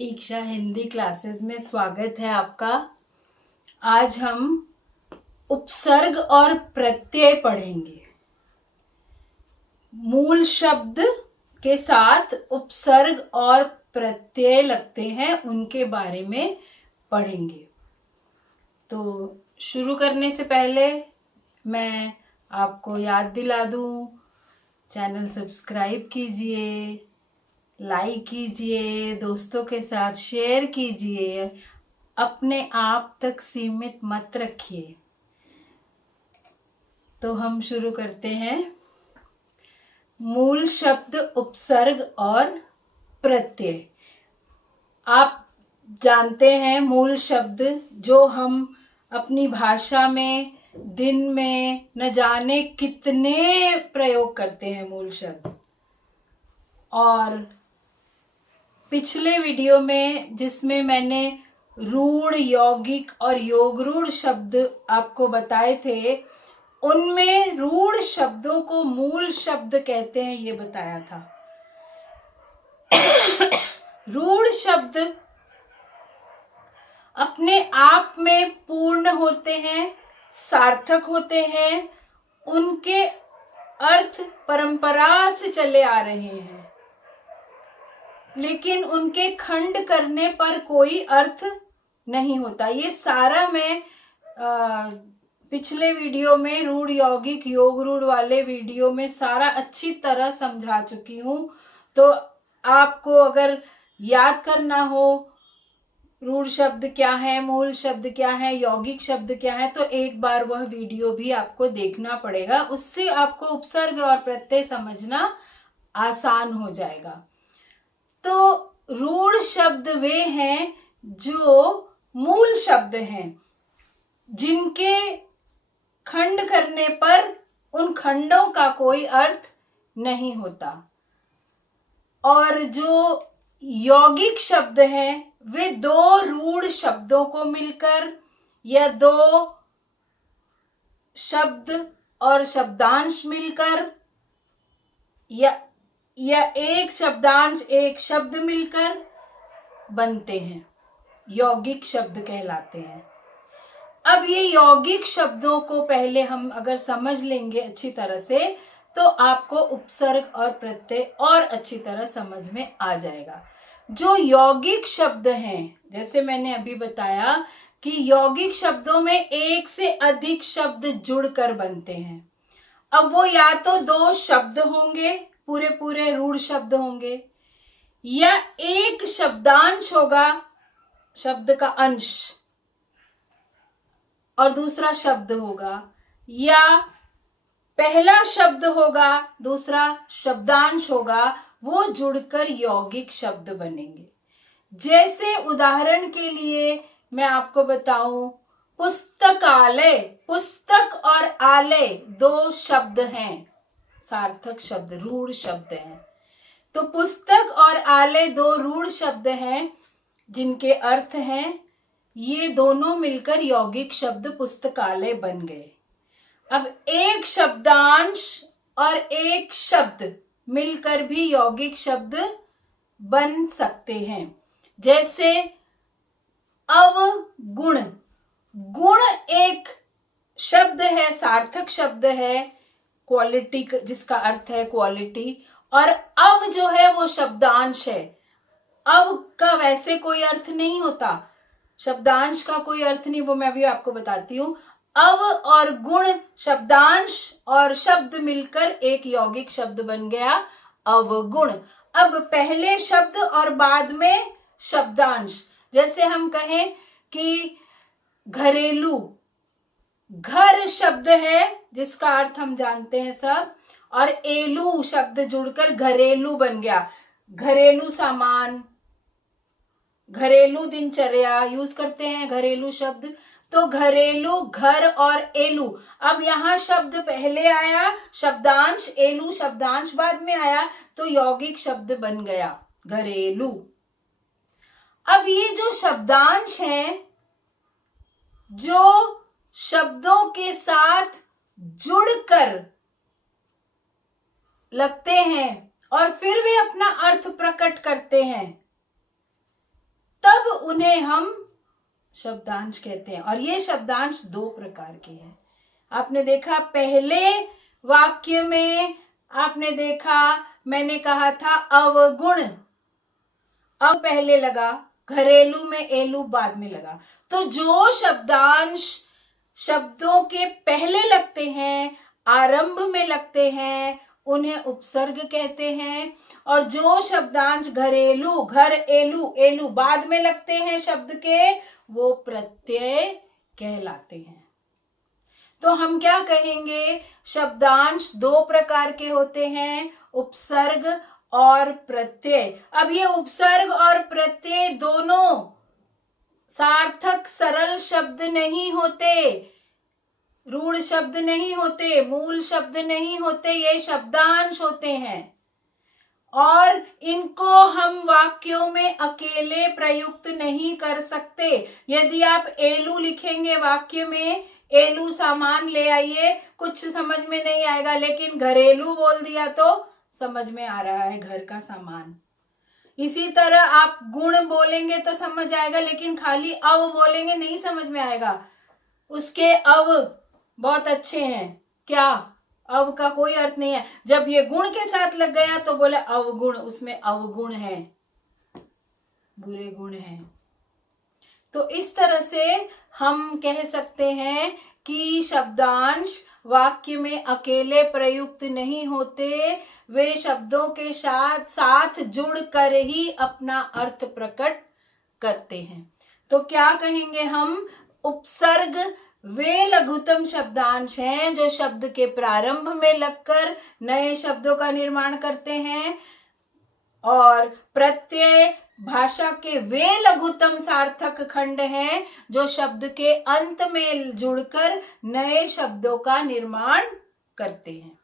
ईक्षा Hindi classes में स्वागत है आपका। आज हम उपसर्ग और प्रत्यय पढ़ेंगे। मूल शब्द के साथ उपसर्ग और प्रत्यय लगते हैं, उनके बारे में पढ़ेंगे। तो शुरू करने से पहले मैं आपको याद दिला दूं, चैनल सब्सक्राइब कीजिए, लाइक कीजिए, दोस्तों के साथ शेयर कीजिए, अपने आप तक सीमित मत रखिए। तो हम शुरू करते हैं। मूल शब्द, उपसर्ग और प्रत्यय। आप जानते हैं मूल शब्द जो हम अपनी भाषा में दिन में न जाने कितने प्रयोग करते हैं मूल शब्द। और पिछले वीडियो में जिसमें मैंने रूढ़, यौगिक और योगरूढ़ शब्द आपको बताए थे, उनमें रूढ़ शब्दों को मूल शब्द कहते हैं, ये बताया था। रूढ़ शब्द अपने आप में पूर्ण होते हैं, सार्थक होते हैं, उनके अर्थ परंपरा से चले आ रहे हैं, लेकिन उनके खंड करने पर कोई अर्थ नहीं होता। ये सारा मैं पिछले वीडियो में रूढ़, यौगिक, योग रूढ़ वाले वीडियो में सारा अच्छी तरह समझा चुकी हूं। तो आपको अगर याद करना हो रूढ़ शब्द क्या है, मूल शब्द क्या है, यौगिक शब्द क्या है, तो एक बार वह वीडियो भी आपको देखना पड़ेगा। उससे आपको उपसर्ग और प्रत्यय समझना आसान हो जाएगा। तो रूढ़ शब्द वे हैं जो मूल शब्द हैं, जिनके खंड करने पर उन खंडों का कोई अर्थ नहीं होता। और जो यौगिक शब्द हैं वे दो रूढ़ शब्दों को मिलकर या दो शब्द और शब्दांश मिलकर या एक शब्दांश एक शब्द मिलकर बनते हैं, यौगिक शब्द कहलाते हैं। अब ये यौगिक शब्दों को पहले हम अगर समझ लेंगे अच्छी तरह से, तो आपको उपसर्ग और प्रत्यय और अच्छी तरह समझ में आ जाएगा। जो यौगिक शब्द हैं, जैसे मैंने अभी बताया कि यौगिक शब्दों में एक से अधिक शब्द जुड़कर बनते हैं। अब वो या तो दो शब्द होंगे, पूरे पूरे रूढ़ शब्द होंगे, या एक शब्दांश होगा, शब्द का अंश, और दूसरा शब्द होगा, या पहला शब्द होगा, दूसरा शब्दांश होगा, वो जुड़कर यौगिक शब्द बनेंगे। जैसे उदाहरण के लिए मैं आपको बताऊं, पुस्तकालय, पुस्तक और आलय दो शब्द हैं, सार्थक शब्द, रूढ़ शब्द हैं। तो पुस्तक और आलय दो रूढ़ शब्द हैं जिनके अर्थ हैं, ये दोनों मिलकर यौगिक शब्द पुस्तकालय बन गए। अब एक शब्दांश और एक शब्द मिलकर भी यौगिक शब्द बन सकते हैं। जैसे अवगुण, गुण एक शब्द है, सार्थक शब्द है, क्वालिटी जिसका अर्थ है क्वालिटी, और अव जो है वो शब्दांश है। अव का वैसे कोई अर्थ नहीं होता, शब्दांश का कोई अर्थ नहीं, वो मैं अभी आपको बताती हूं। अव और गुण, शब्दांश और शब्द मिलकर एक यौगिक शब्द बन गया, अवगुण। अब पहले शब्द और बाद में शब्दांश, जैसे हम कहें कि घरेलू, घर शब्द है जिसका अर्थ हम जानते हैं सब, और एलू शब्द जुड़कर घरेलू बन गया। घरेलू सामान, घरेलू दिनचर्या यूज करते हैं घरेलू शब्द। तो घरेलू, घर और एलू। अब यहां शब्द पहले आया, शब्दांश, एलू शब्दांश बाद में आया, तो यौगिक शब्द बन गया घरेलू। अब ये जो शब्दांश हैं, जो शब्दों के साथ जुड़कर लगते हैं और फिर वे अपना अर्थ प्रकट करते हैं, तब उन्हें हम शब्दांश कहते हैं। और ये शब्दांश दो प्रकार के हैं। आपने देखा पहले वाक्य में, आपने देखा मैंने कहा था अवगुण, अब पहले लगा, घरेलू में एलू बाद में लगा। तो जो शब्दांश शब्दों के पहले लगते हैं, आरंभ में लगते हैं, उन्हें उपसर्ग कहते हैं। और जो शब्दांश घरेलू, घर एलू, एलू बाद में लगते हैं शब्द के, वो प्रत्यय कहलाते हैं। तो हम क्या कहेंगे, शब्दांश दो प्रकार के होते हैं, उपसर्ग और प्रत्यय। अब ये उपसर्ग और प्रत्यय दोनों सार्थक सरल शब्द नहीं होते, रूढ़ शब्द नहीं होते, मूल शब्द नहीं होते, ये शब्दांश होते हैं। और इनको हम वाक्यों में अकेले प्रयुक्त नहीं कर सकते। यदि आप एलू लिखेंगे वाक्य में, एलू सामान ले आइए, कुछ समझ में नहीं आएगा, लेकिन घरेलू बोल दिया तो समझ में आ रहा है, घर का सामान। इसी तरह आप गुण बोलेंगे तो समझ आएगा, लेकिन खाली अव बोलेंगे नहीं समझ में आएगा। उसके अव बहुत अच्छे हैं, क्या अव का कोई अर्थ नहीं है। जब ये गुण के साथ लग गया तो बोले अवगुण, उसमें अवगुण है, बुरे गुण हैं। तो इस तरह से हम कह सकते हैं कि शब्दांश वाक्य में अकेले प्रयुक्त नहीं होते, वे शब्दों के साथ साथ जुड़कर ही अपना अर्थ प्रकट करते हैं। तो क्या कहेंगे हम, उपसर्ग वे लघुतम शब्दांश हैं जो शब्द के प्रारंभ में लगकर नए शब्दों का निर्माण करते हैं, और प्रत्यय भाषा के वे लघुतम सार्थक खंड हैं जो शब्द के अंत में जुड़कर नए शब्दों का निर्माण करते हैं।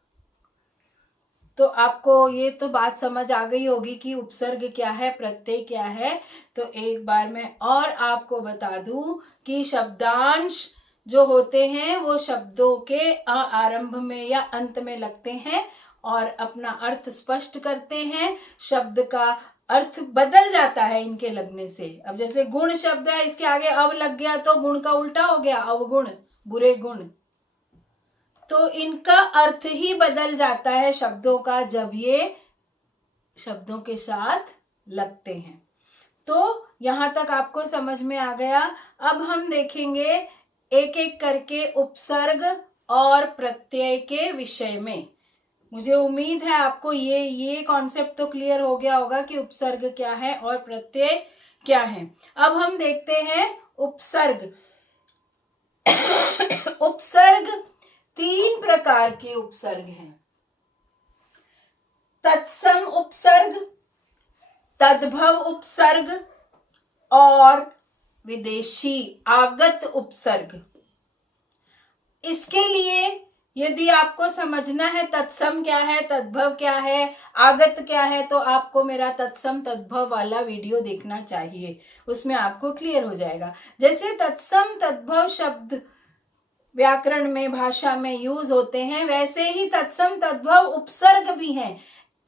तो आपको ये तो बात समझ आ गई होगी कि उपसर्ग क्या है, प्रत्यय क्या है। तो एक बार मैं और आपको बता दूं कि शब्दांश जो होते हैं वो शब्दों के आरंभ में या अंत में लगते हैं और अपना अर्थ स्पष्ट करते हैं। शब्द का अर्थ बदल जाता है इनके लगने से। अब जैसे गुण शब्द है, इसके आगे अव लग गया तो गुण का उल्टा हो गया, अवगुण, बुरे गुण। तो इनका अर्थ ही बदल जाता है शब्दों का जब ये शब्दों के साथ लगते हैं। तो यहां तक आपको समझ में आ गया। अब हम देखेंगे एक एक करके उपसर्ग और प्रत्यय के विषय में। मुझे उम्मीद है आपको ये कॉन्सेप्ट तो क्लियर हो गया होगा कि उपसर्ग क्या है और प्रत्यय क्या है। अब हम देखते हैं उपसर्ग। उपसर्ग तीन प्रकार के उपसर्ग हैं, तत्सम उपसर्ग, तद्भव उपसर्ग और विदेशी आगत उपसर्ग। इसके लिए यदि आपको समझना है तत्सम क्या है, तद्भव क्या है, आगत क्या है, तो आपको मेरा तत्सम तद्भव वाला वीडियो देखना चाहिए, उसमें आपको क्लियर हो जाएगा। जैसे तत्सम तद्भव शब्द व्याकरण में, भाषा में यूज होते हैं, वैसे ही तत्सम तद्भव उपसर्ग भी हैं।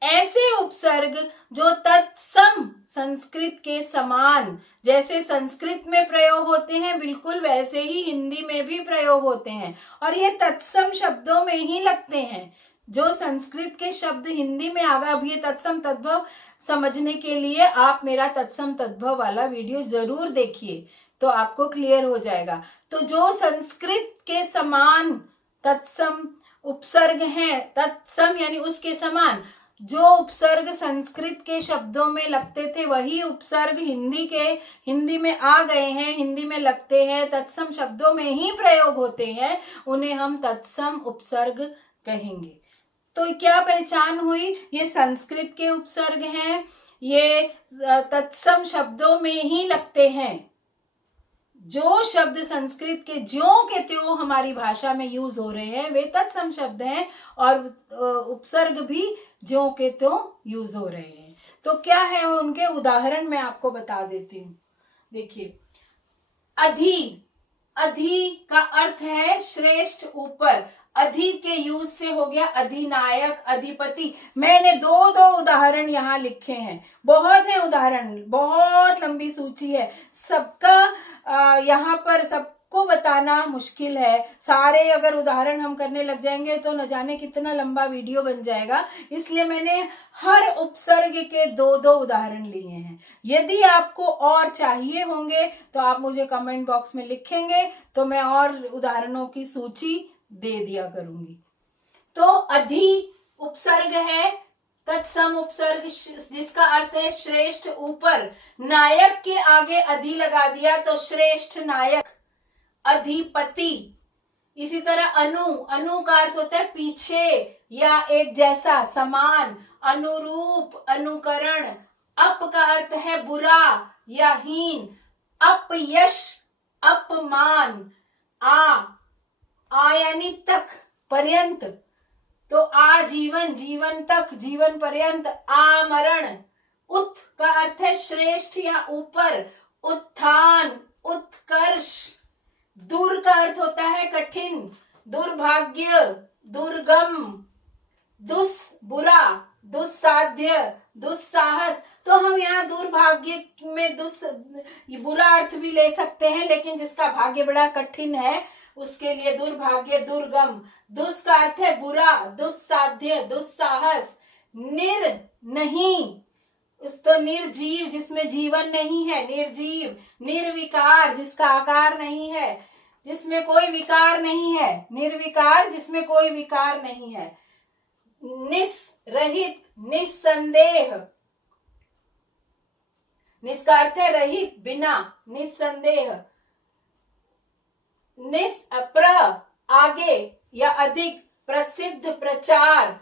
ऐसे उपसर्ग जो तत्सम संस्कृत के समान, जैसे संस्कृत में प्रयोग होते हैं बिल्कुल वैसे ही हिंदी में भी प्रयोग होते हैं, और ये तत्सम शब्दों में ही लगते हैं। जो संस्कृत के शब्द हिंदी में आ गए, अब ये तत्सम तद्भव समझने के लिए आप मेरा तत्सम तद्भव वाला वीडियो जरूर देखिए, तो आपको क्लियर हो जाएगा। तो जो संस्कृत के समान तत्सम उपसर्ग हैं, तत्सम यानी उसके समान, जो उपसर्ग संस्कृत के शब्दों में लगते थे वही उपसर्ग हिंदी में आ गए हैं, हिंदी में लगते हैं, तत्सम शब्दों में ही प्रयोग होते हैं, उन्हें हम तत्सम उपसर्ग कहेंगे। तो क्या पहचान हुई, ये संस्कृत के उपसर्ग हैं, ये तत्सम शब्दों में ही लगते हैं। जो शब्द संस्कृत के ज्यों के त्यों हमारी भाषा में यूज हो रहे हैं वे तत्सम शब्द हैं, और उपसर्ग भी ज्यों के त्यों यूज हो रहे हैं। तो क्या है उनके उदाहरण मैं आपको बता देती हूँ। देखिए, अधि, अधि का अर्थ है श्रेष्ठ, ऊपर। अधि के यूज से हो गया अधिनायक, अधिपति। मैंने दो दो उदाहरण यहाँ लिखे हैं, बहुत है उदाहरण, बहुत लंबी सूची है, सबका यहाँ पर सबको बताना मुश्किल है। सारे अगर उदाहरण हम करने लग जाएंगे तो न जाने कितना लंबा वीडियो बन जाएगा, इसलिए मैंने हर उपसर्ग के दो दो उदाहरण लिए हैं। यदि आपको और चाहिए होंगे तो आप मुझे कमेंट बॉक्स में लिखेंगे तो मैं और उदाहरणों की सूची दे दिया करूंगी। तो अधि उपसर्ग है, तत्सम उपसर्ग जिसका अर्थ है श्रेष्ठ, ऊपर। नायक के आगे अधि लगा दिया तो श्रेष्ठ नायक, अधिपति। इसी तरह अनु, अनु का अर्थ होता है पीछे या एक जैसा, समान, अनुरूप, अनुकरण। अप का अर्थ है बुरा या हीन, अपयश, अपमान। आ यानी तक, पर्यंत, तो आजीवन, जीवन तक, जीवन पर्यंत। आमरण। उत का अर्थ है श्रेष्ठ या ऊपर, उत्थान, उत्कर्ष। दूर का अर्थ होता है कठिन, दुर्भाग्य, दुर्गम, बुरा, दुस्साध्य, दुस्साहस। तो हम यहाँ दुर्भाग्य में बुरा अर्थ भी ले सकते हैं, लेकिन जिसका भाग्य बड़ा कठिन है उसके लिए दुर्भाग्य, दुर्गम। दुस का अर्थ है बुरा, दुस्साध्य, दुस्साहस। नहीं, उस तो निर्जीव जिसमें जीवन नहीं है, निर्जीव। निर्विकार जिसका आकार नहीं है, जिसमें कोई विकार नहीं है, निर्विकार जिसमें कोई विकार नहीं है। निस्रहित, निस्संदेह, निस का अर्थ है रहित, बिना, निस्संदेह। प्र आगे या अधिक, प्रसिद्ध, प्रचार।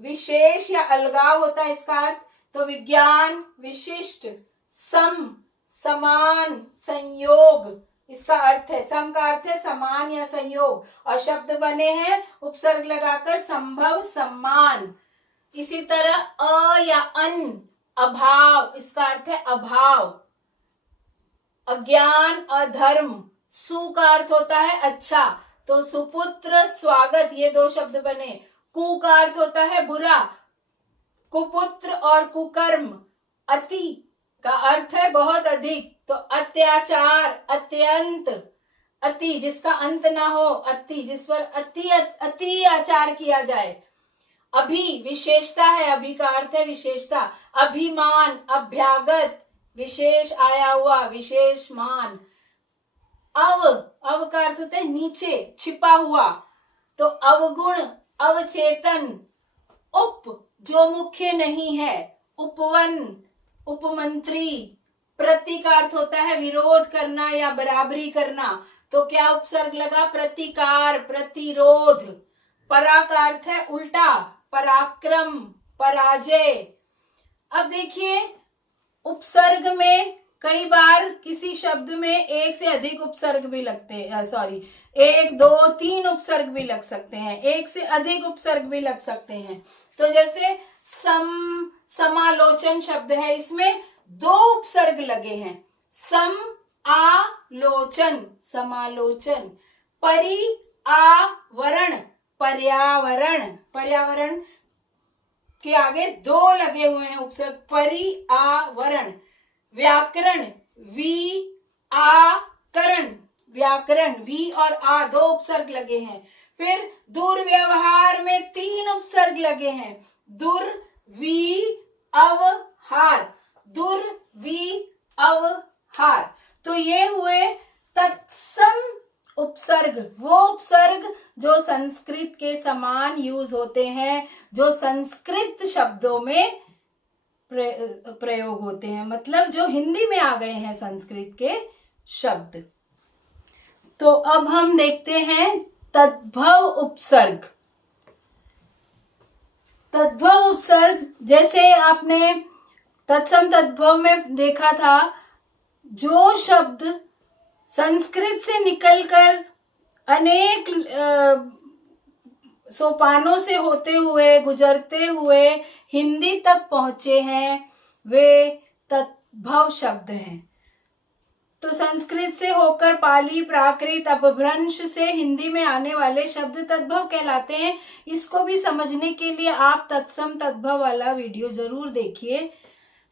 विशेष या अलगाव होता है इसका अर्थ, तो विज्ञान, विशिष्ट। समान, संयोग इसका अर्थ है, सम का अर्थ है समान या संयोग, और शब्द बने हैं उपसर्ग लगाकर संभव, सम्मान। इसी तरह अ या अन, अभाव, इसका अर्थ है अभाव। अज्ञान, अधर्म। सु का अर्थ होता है अच्छा, तो सुपुत्र, स्वागत, ये दो शब्द बने। कु का अर्थ होता है बुरा, कुपुत्र और कुकर्म। अति का अर्थ है बहुत अधिक, तो अत्याचार, अत्यंत। अति जिसका अंत ना हो, अति जिस पर अति आचार किया जाए। अभि विशेषता है, अभि का अर्थ है विशेषता। अभिमान, अभ्यागत, विशेष आया हुआ, विशेष मान। अव का अर्थ होता है नीचे, छिपा हुआ, तो अवगुण, अवचेतन। उप जो मुख्य नहीं है, उपवन, उपमंत्री। प्रति का अर्थ होता है विरोध करना या बराबरी करना, तो क्या उपसर्ग लगा, प्रतिकार, प्रतिरोध। परा का अर्थ है उल्टा, पराक्रम, पराजय। अब देखिए उपसर्ग में कई बार किसी शब्द में एक से अधिक उपसर्ग भी लगते हैं, एक, दो, तीन उपसर्ग भी लग सकते हैं, एक से अधिक उपसर्ग भी लग सकते हैं। तो जैसे समालोचन शब्द है, इसमें दो उपसर्ग लगे हैं, सम आलोचन, समालोचन। परिआवरण, पर्यावरण, पर्यावरण के आगे दो लगे हुए हैं उपसर्ग, परिआवरण। व्याकरण, व्याकरण, व्याकरण, वी और आ दो उपसर्ग लगे हैं। फिर दुर्व्यवहार में तीन उपसर्ग लगे हैं, दुर्व्यवहार, दुर्व्यवहार। तो ये हुए तत्सम उपसर्ग, वो उपसर्ग जो संस्कृत के समान यूज होते हैं, जो संस्कृत शब्दों में प्रयोग होते हैं, मतलब जो हिंदी में आ गए हैं संस्कृत के शब्द। तो अब हम देखते हैं तद्भव उपसर्ग। तद्भव उपसर्ग जैसे आपने तत्सम तद्भव में देखा था, जो शब्द संस्कृत से निकलकर अनेक सोपानों से होते हुए, गुजरते हुए हिंदी तक पहुंचे हैं, वे तद्भव शब्द हैं। तो संस्कृत से होकर पाली, प्राकृत, अपभ्रंश से हिंदी में आने वाले शब्द तद्भव कहलाते हैं। इसको भी समझने के लिए आप तत्सम तद्भव वाला वीडियो जरूर देखिए।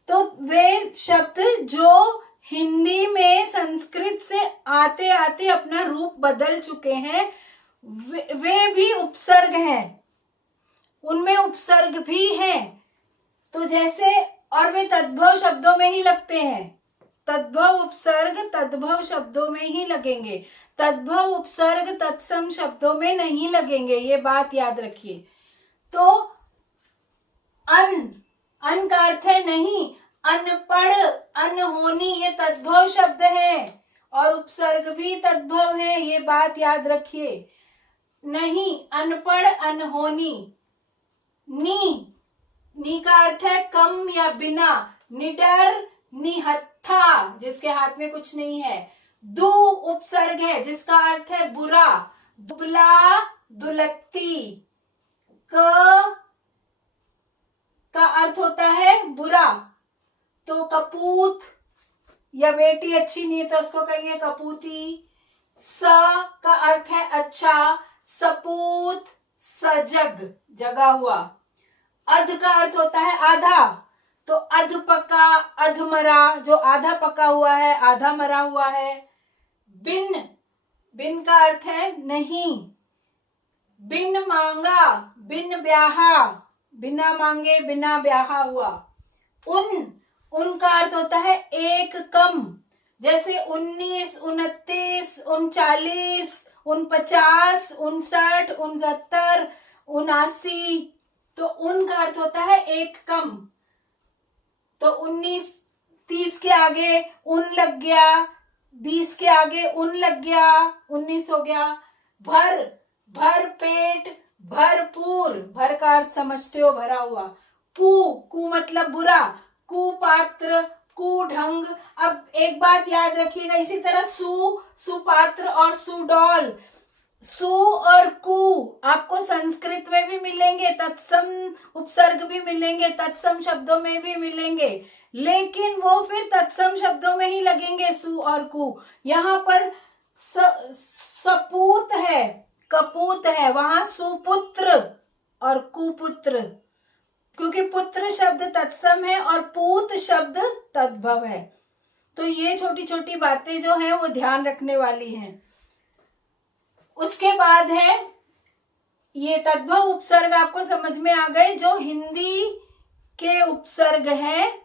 तो वे शब्द जो हिंदी में संस्कृत से आते आते अपना रूप बदल चुके हैं, वे भी उपसर्ग हैं, उनमें उपसर्ग भी हैं। तो जैसे, और वे तद्भव शब्दों में ही लगते हैं। तद्भव उपसर्ग तद्भव शब्दों में ही लगेंगे, तद्भव उपसर्ग तत्सम शब्दों में नहीं लगेंगे, ये बात याद रखिए। तो अन का अर्थ है नहीं, अनपढ़, अनहोनी, ये तद्भव शब्द है और उपसर्ग भी तद्भव है, ये बात याद रखिए। नहीं, अनपढ़, अनहोनी। नी का अर्थ है कम या बिना। निडर, निहत्था, जिसके हाथ में कुछ नहीं है। दु उपसर्ग है जिसका अर्थ है बुरा। दुबला, दुलत्ती। का अर्थ होता है बुरा। तो कपूत, या बेटी अच्छी नहीं है तो उसको कहेंगे कपूती। स का अर्थ है अच्छा। सपूत, सजग, जगा हुआ। अध का अर्थ होता है आधा, तो अध पका, अधमरा, जो आधा पका हुआ है, आधा मरा हुआ है। बिन का अर्थ है नहीं। बिन मांगा, बिन ब्याहा, बिना मांगे, बिना ब्याहा हुआ। उन का अर्थ होता है एक कम, जैसे 19, 29, 39, 49, 59, 69, 79। तो उन का अर्थ होता है एक कम। तो 19, 30 के आगे उन लग गया, 20 के आगे उन लग गया, 19 हो गया। भर पेट, भरपूर, भर का अर्थ समझते हो, भरा हुआ। कु मतलब बुरा। कुपात्र, कुढंग। अब एक बात याद रखिएगा, इसी तरह सुपात्र और सुडौल। सु और कु आपको संस्कृत में भी मिलेंगे, तत्सम उपसर्ग भी मिलेंगे, तत्सम शब्दों में भी मिलेंगे, लेकिन वो फिर तत्सम शब्दों में ही लगेंगे, सु और कु। यहाँ पर सपूत है, कपूत है, वहां सुपुत्र और कुपुत्र, क्योंकि पुत्र शब्द तत्सम है और पूत शब्द तद्भव है। तो ये छोटी छोटी बातें जो हैं वो ध्यान रखने वाली हैं। उसके बाद है ये तद्भव उपसर्ग, आपको समझ में आ गए, जो हिंदी के उपसर्ग हैं,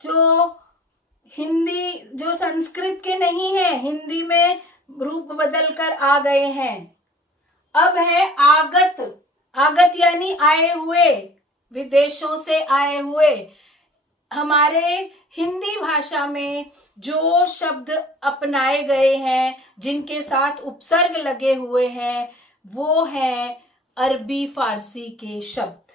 जो संस्कृत के नहीं है, हिंदी में रूप बदल कर आ गए हैं। अब है आगत। आगत यानी आए हुए, विदेशों से आए हुए। हमारे हिंदी भाषा में जो शब्द अपनाए गए हैं, जिनके साथ उपसर्ग लगे हुए हैं, वो है अरबी फारसी के शब्द,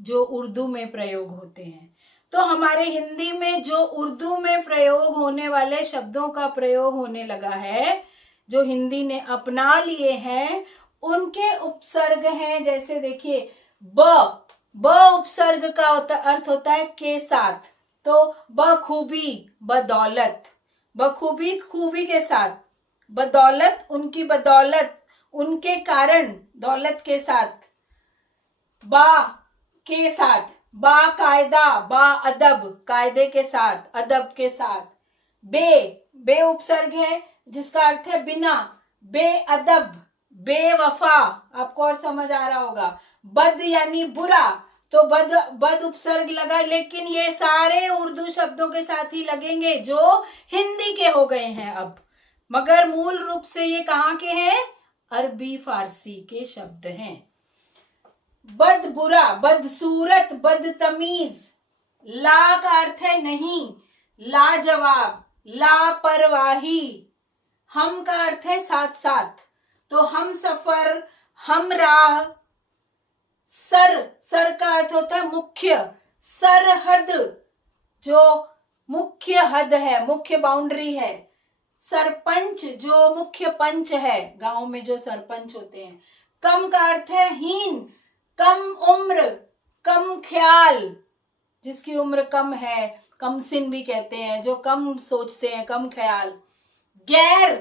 जो उर्दू में प्रयोग होते हैं। तो हमारे हिंदी में जो उर्दू में प्रयोग होने वाले शब्दों का प्रयोग होने लगा है, जो हिंदी ने अपना लिए हैं, उनके उपसर्ग हैं। जैसे देखिए, ब उपसर्ग का अर्थ होता है के साथ। तो बखूबी, बदौलत, बखूबी, खूबी के साथ, बदौलत, उनकी बदौलत, उनके कारण, दौलत के साथ। बा के साथ, बाकायदा, बा अदब, कायदे के साथ, अदब के साथ। बे उपसर्ग है जिसका अर्थ है बिना, बेअदब, बेवफा, आपको और समझ आ रहा होगा। बद यानी बुरा, तो बद उपसर्ग लगा, लेकिन ये सारे उर्दू शब्दों के साथ ही लगेंगे जो हिंदी के हो गए हैं अब, मगर मूल रूप से ये कहाँ के हैं? अरबी फारसी के शब्द हैं। बद बुरा, बदसूरत, बदतमीज। ला का अर्थ है नहीं, लाजवाब, लापरवाही। हम का अर्थ है साथ साथ, तो हम सफर, हम राह। सर का अर्थ होता है मुख्य, सरहद, जो मुख्य हद है, मुख्य बाउंड्री है। सरपंच, जो मुख्य पंच है, गांव में जो सरपंच होते हैं। कम का अर्थ है हीन, कम उम्र, कम ख्याल, जिसकी उम्र कम है, कम सिन भी कहते हैं, जो कम सोचते हैं, कम ख्याल। गैर,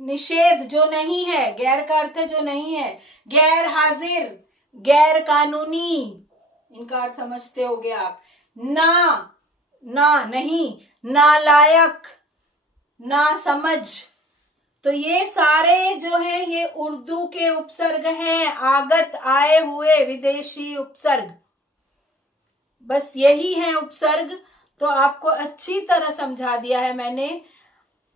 निषेध, जो नहीं है, गैर का अर्थ है जो नहीं है। गैर हाजिर, गैर कानूनी, इनका अर्थ समझते होगे आप। ना, ना नहीं, नालायक, ना समझ। तो ये सारे जो है ये उर्दू के उपसर्ग हैं, आगत, आए हुए, विदेशी उपसर्ग, बस यही है उपसर्ग। तो आपको अच्छी तरह समझा दिया है मैंने,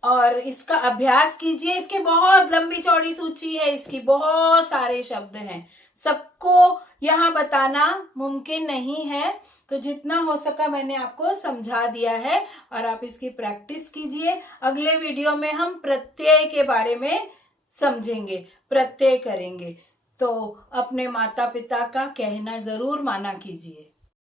और इसका अभ्यास कीजिए। इसके बहुत लंबी चौड़ी सूची है, इसकी बहुत सारे शब्द हैं, सबको यहाँ बताना मुमकिन नहीं है। तो जितना हो सका मैंने आपको समझा दिया है, और आप इसकी प्रैक्टिस कीजिए। अगले वीडियो में हम प्रत्यय के बारे में समझेंगे, प्रत्यय करेंगे। तो अपने माता पिता का कहना जरूर माना कीजिए।